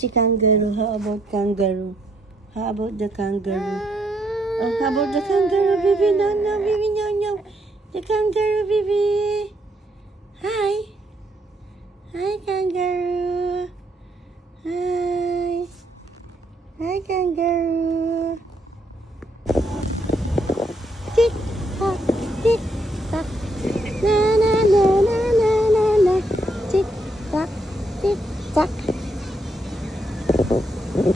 si kangaroo? How about kangaroo? How about the kangaroo? Oh, how about the kangaroo, baby? No, no, baby, no, no. The kangaroo, baby. Hi. Hi, kangaroo. Hi. Hi, kangaroo. Tick tock, tick tock. Na na na na na na na. Tick tock, tick tock. Boom,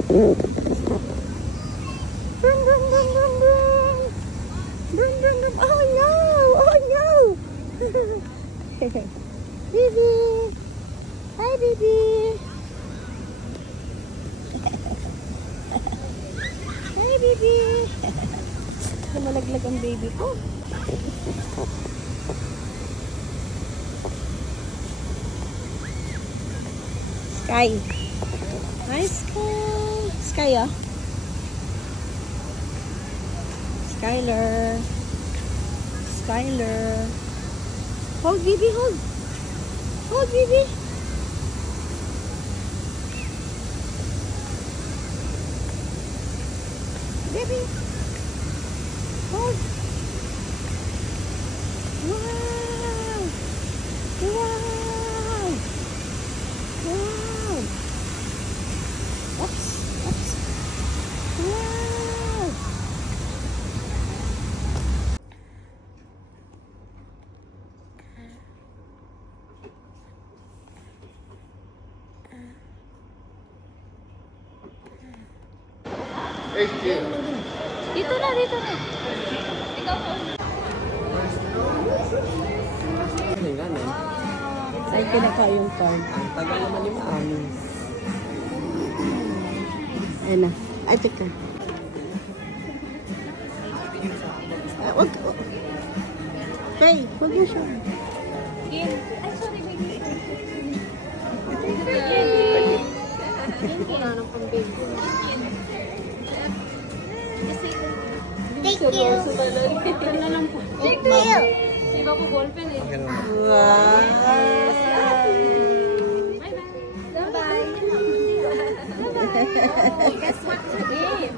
boom, boom, boom, boom. Boom, boom, boom. Oh no! Oh no! Baby! Hi, baby! Hi, baby! Malaglag ang baby ko. Sky. Hi, Sky. Sky, ah. Skyler. Skyler. Hold, baby, hold. Hold, baby. Baby. Hold. Wow. Wow. Wow. Oops. Oops. Wow. Dito na, dito na. Ikaw po. Ay, kinaka yung card. Ang tagal naman ni Mami. Ayan na. Ay, teka. Wag. Hey, wag mo siya. Ay, sorry, baby. Wala nang pang-baby. Thank you. Ano lang po. Thank you. Iba ko ballpen eh. Wow. Bye-bye. Bye-bye. Guess what today?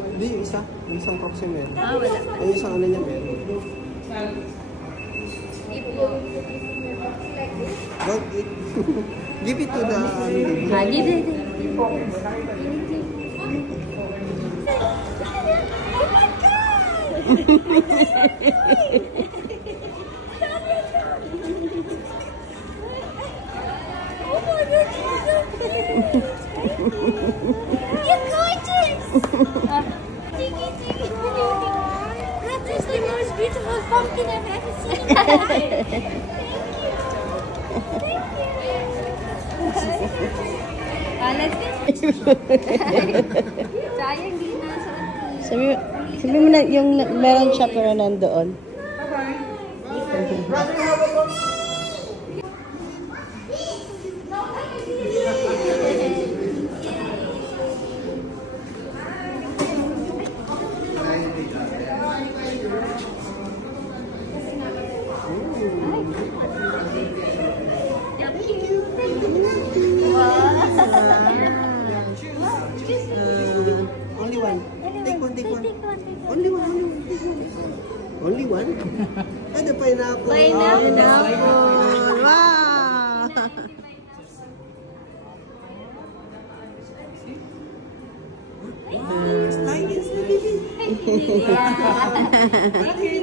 Hindi, yung isa. Yung isang proxy meron. Wala. Yung isang ano niya meron. Don't eat. Give it to the baby. Give it. You're gorgeous. That is the most beautiful pumpkin I've ever seen in my life. Thank you. Let's go. Sayang di na sa Sabi mo na yung meron siya pero nandoon. Only one. Take one, take one. Only one, only one. Only one? Ano, pineapple? Pineapple. Wow! Nice, baby. Thank you.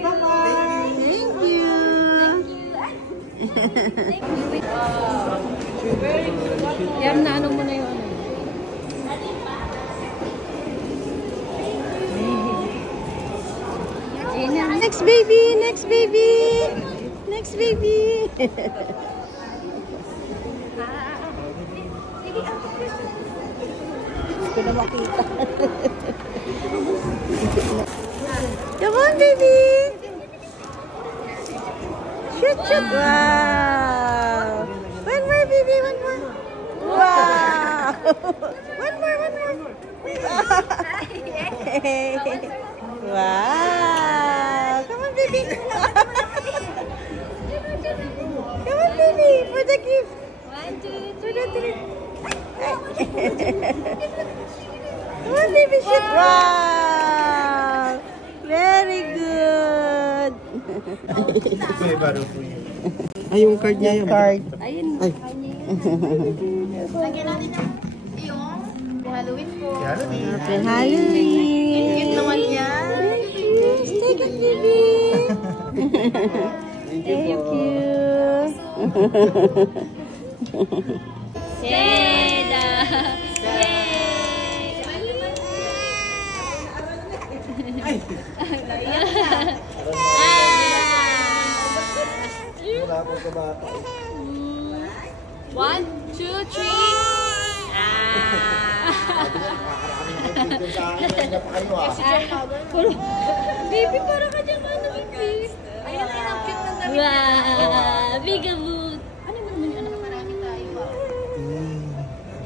Bye-bye. Thank you. Yan na, ano mo na yun? Next baby, next baby. Next baby. Hindi ko na makita. Come on, baby. Shoot, shoot. Wow. One more, baby. One more. Wow. One more, one more. Wow. Come on, baby. Come on, baby. For the gift. 1, 2, Come on, baby sheep. Wow! Very good. May baro po yun. Ay, yung card niya yun. Card. Ayun. Ay. Lagyan natin ng yung Halloween po. Happy Halloween. Cute naman yan. Take it, baby. Thank you. Seda! Wala po sa bata. 1, 2, 3. Baby, parang ka dyan ano, baby. Ayan, ayan, ang cute ng damit. Wow! Bigaboo! Ano mo naman yun? Marami tayo.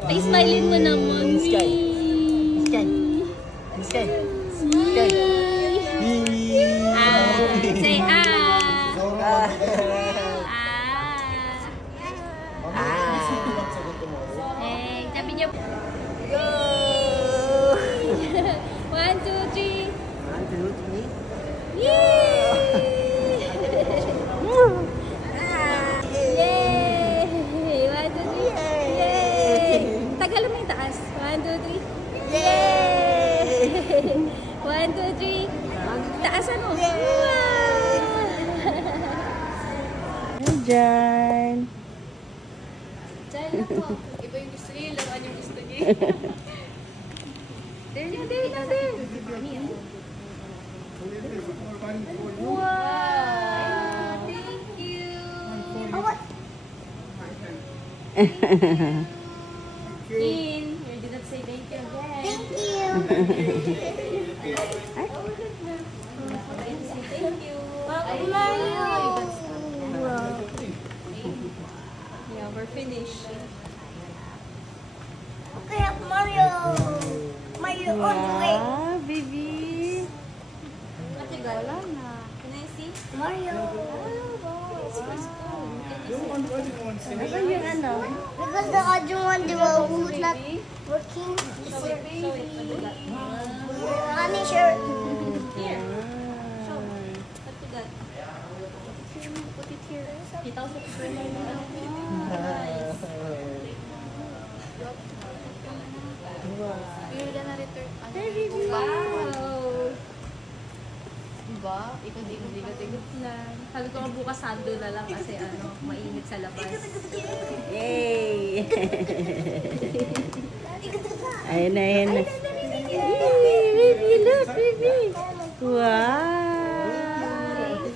Ay, smilein mo naman. Sky. Sky. Sky. Sky. Say ah! Eh, sabi niyo. Go! 1, 2, 3. 1, 2, 3. Yay! Yay! 1, 2, 3. Yay! Tagal mo yung taas. 1, 2, 3. Yay! 1, 2, 3. Taas ano? Wow! Diyan. Diyan na po. Iba yung gusto niya, laruan yung gusto niya. There na, there na, there. Wow! Thank you! In, you did not say thank you again. Thank you. Thank you. Yeah, we're finished. Okay, Mario. Mario on the way. Wow, baby. Wala na. Can I see? Mario. Asan yung ano? Because the other one, they were not working. Show it. Honey, sure. Here. Show. What you got? Put it here. Kita ko sa picture mo. Nice. You're gonna return. Wow! Diba? Ikot-ikot lang. Sabi ko nga bukas sando na lang kasi ano, mainit sa labas. Yay! Ayun na, ayun na. Yay, baby, look, baby. Wow!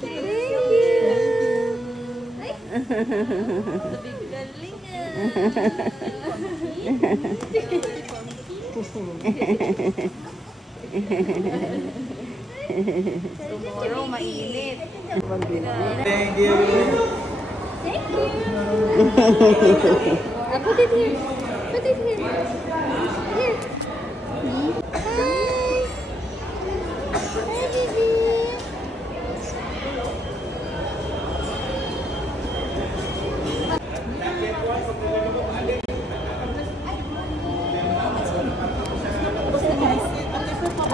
Thank you. Sabig galing Tomorrow, mainit. Thank you. Thank you. Put it here. Put it here. Here.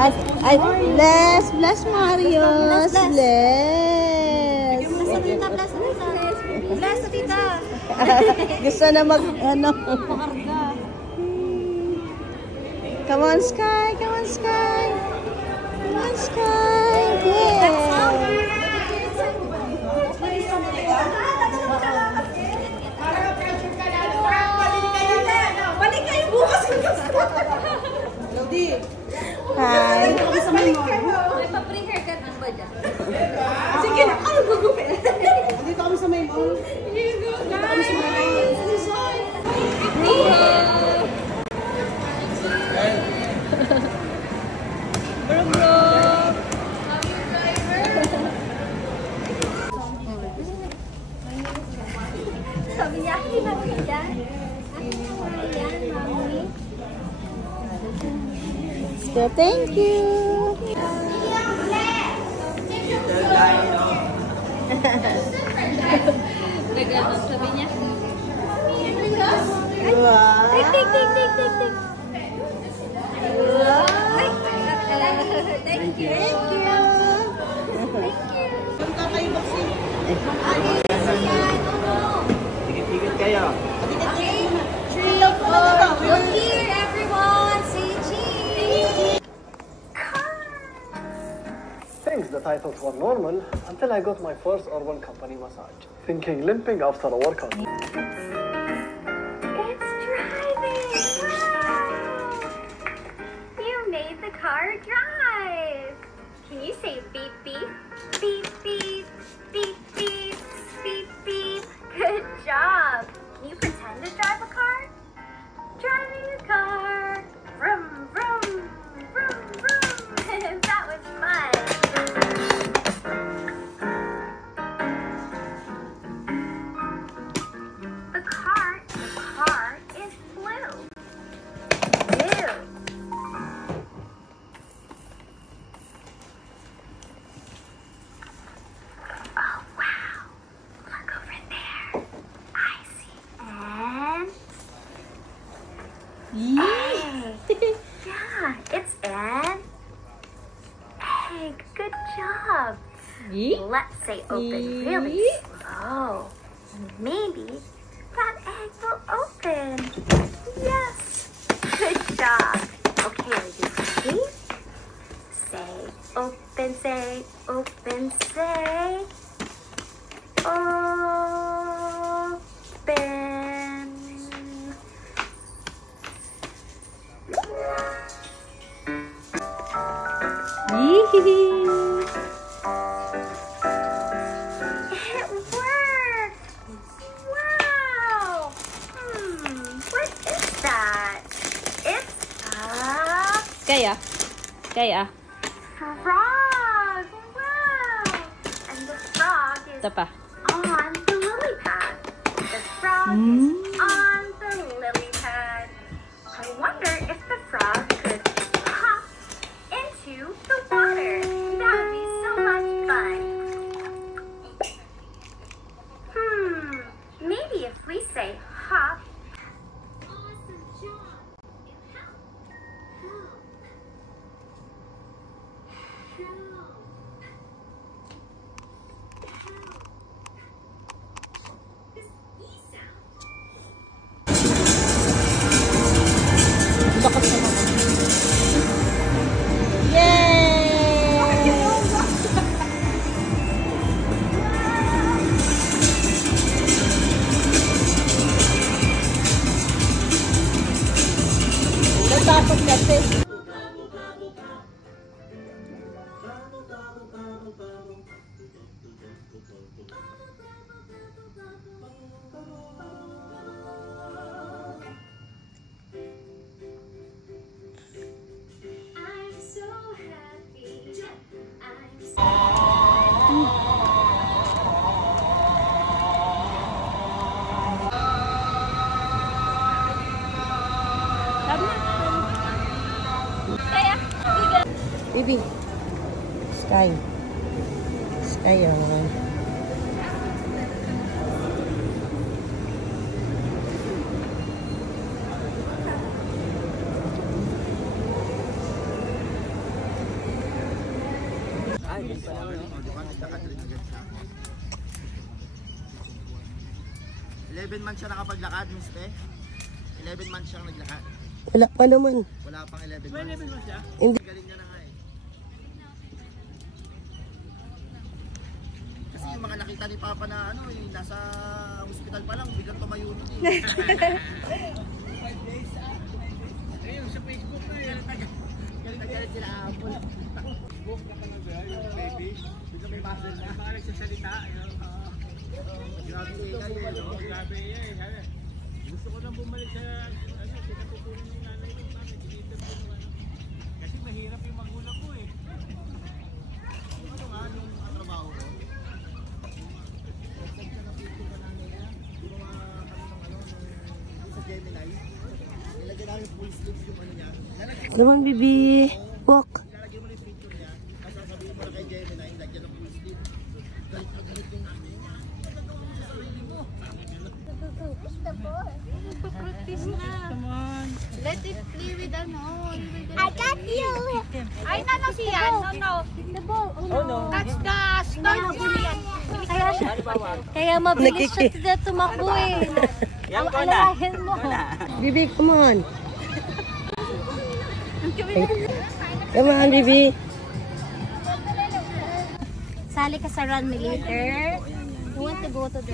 Hi. Hi, baby. Ay, bless Mario. Bless. Bless na tita. Gusto na mag, ano. Come on, Sky. Come on, Sky. Come on, Sky. Yeah. Hi. May pa-free haircut na ba dyan? Sige na, ano gagawin? Dito kami sa may mall. Dito kami sa may mall. Sabi niya, akin na yan. Akin na yan, mami. So, thank you. Nagano, sabi niya. Wow. Tik, tik, tik, tik, tik, tik. Kaya. Okay. Look here, everyone. Say cheese. Things that I thought were normal until I got my first Urban Company massage. Thinking limping after a workout. It's driving! Wow! You made the car drive! Can you say beep beep? Beep beep, beep beep, beep beep. Good job! Can you pretend to drive a car? Driving a car! Vroom, vroom, vroom, vroom! That was fun! The car is blue. Blue. Oh, wow. Look over there. I see an egg. Yeah, it's an egg. Good job. Let's say open really slow. Maybe that egg will open. Yes. Good job. Okay, are you ready? Say open, say open, say open. It worked! Wow! What is that? It's a Kaya. frog! Wow! And the frog is Ito pa. on the lily pad. The frog is on the lily pad. I wonder if the frog could hop into the water. That would be so much fun. Maybe if we say hop. Awesome job. Help. This E sound. Natakot kasi. I'm so happy. Bibi. Sky. Sky yun. Months siya nakapaglakad, Miss Pe? 11 months siyang naglakad. Wala pa naman. Wala pang 11 months. 11 months siya? Hindi. Galing niya na nga eh. Kasi yung mga nakita ni Papa na ano eh, nasa hospital pa lang, biglang tumayo nun eh. 5 days ayun, sa Facebook na yun. Galing sila Apple. Facebook na talaga, yung baby. Biglang may muscle na. Mga nagsasalita, grabe kayo, no? Grabe yan eh. Gusto ko nang bumalik sa pinatutunan ng nanay ko. Kasi mahirap yung magulang ko eh. Ano nga yung trabaho ko? Nagsabi siya na pito na nanay niya. Gumawa kami ng sa Gemini. Nilagyan namin full sleeves yung ano niya. Come on, Bibi. Walk. Nilalagyan mo na yung picture niya. Kasi sasabihin mo na kay Gemini, lagyan ng full sleeve. Galit na galit yung nanay niya. Practice na. Come on. Let it play with ano. I got you. Ay, no, siya. No. The ball. Oh no. That's the start yan. Kaya mabilis siya tumakbo eh. Yan ko na. mo. Bibi, come on. Come on, Bibi. Sali ka sa run me later. You want to go to the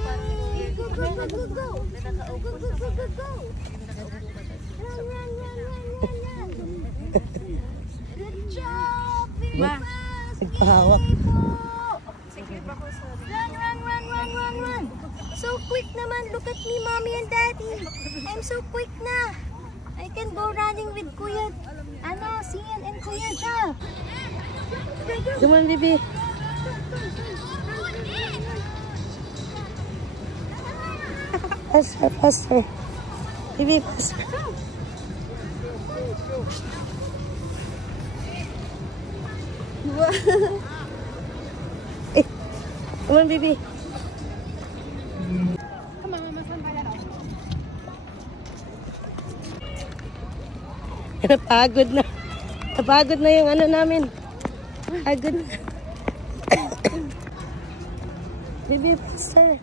run me? Go, go, go, go, go. Go, go, go, go, go. Run, run, run, run, run, run. Good job, Bibi. Nagpahawak. Run, run, run, run, run, run. So quick naman. Look at me, mommy and daddy. I'm so quick na. I can go running with Kuya, Sian and Kuya Ja. Come on, Bibi. Faster, faster. Bibi, faster. Come on, Bibi. Napagod na. Napagod na yung ano namin. Pagod na. Bibi, faster.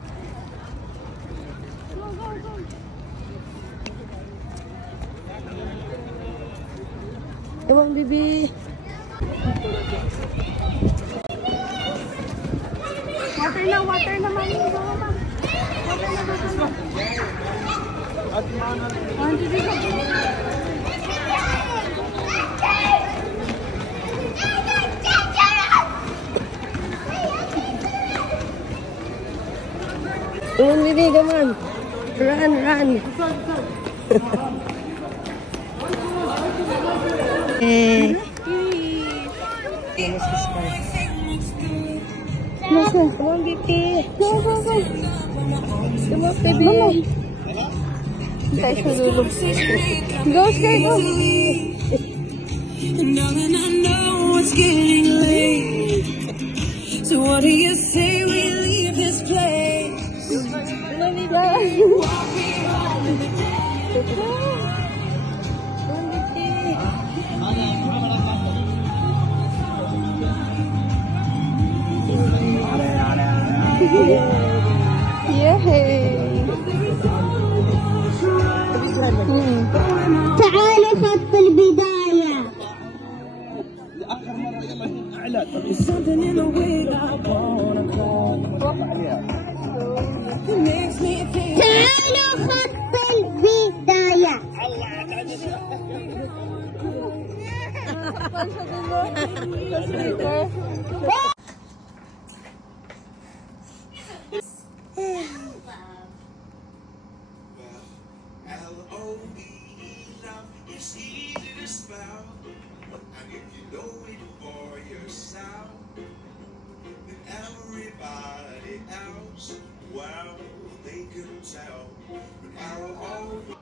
Come on, Bibi. Water na, mommy. Come on, Bibi, come on. Run, run. Hey. Come on, Bibi. Go, go, go. Come on, Bibi. Tayo sa lulog. Go, stay, go. Darling, I know it's getting late. So what do you say we leave this place? تعالوا خط البداية. Something in the way that I wanna call. It makes me feel. تعالوا خط البداية. L-O-V-E, love, it's easy to spell. And if you know it for yourself, then everybody else, well, they can tell. But L-O-V-E.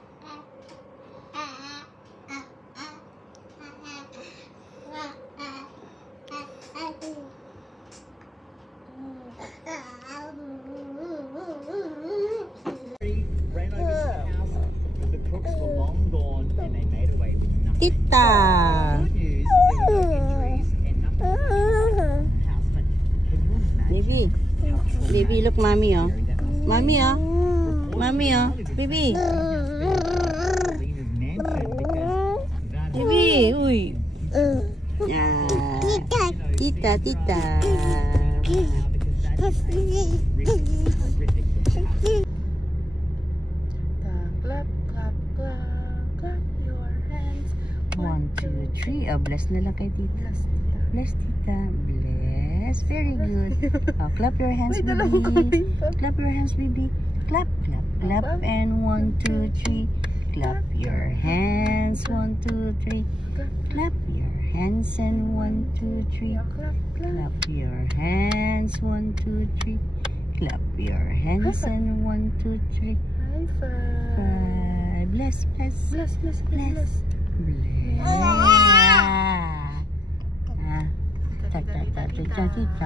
Ran over the house, but the crooks were long gone and they made away with nothing. Tita. Good news, there were no injuries and nothing was in the house, but can you imagine Baby. how traumatic Baby, look, mommy, oh. that must be? Mommy, oh. Mommy, oh. Baby. Lena's mansion because that Baby, uy. Ah. Tita, tita. because that's horrific. Clap, clap, clap, clap your hands. 1, 2, 3. Oh, bless na lang kay tita. Bless, tita. Bless. Very good. Oh, clap your hands, baby. Clap your hands, baby. Clap, clap, clap. And 1, 2, 3. Clap your hands. 1, 2, 3. Clap your hands and 1, 2, 3. Clap your hands. 1, 2, 3. Clap your hands and 1, 2, 3. High five. Bye. Bless, bless. Bless, bless, bless, bless. Bless. Ah. Ta ta ta ta ta ta.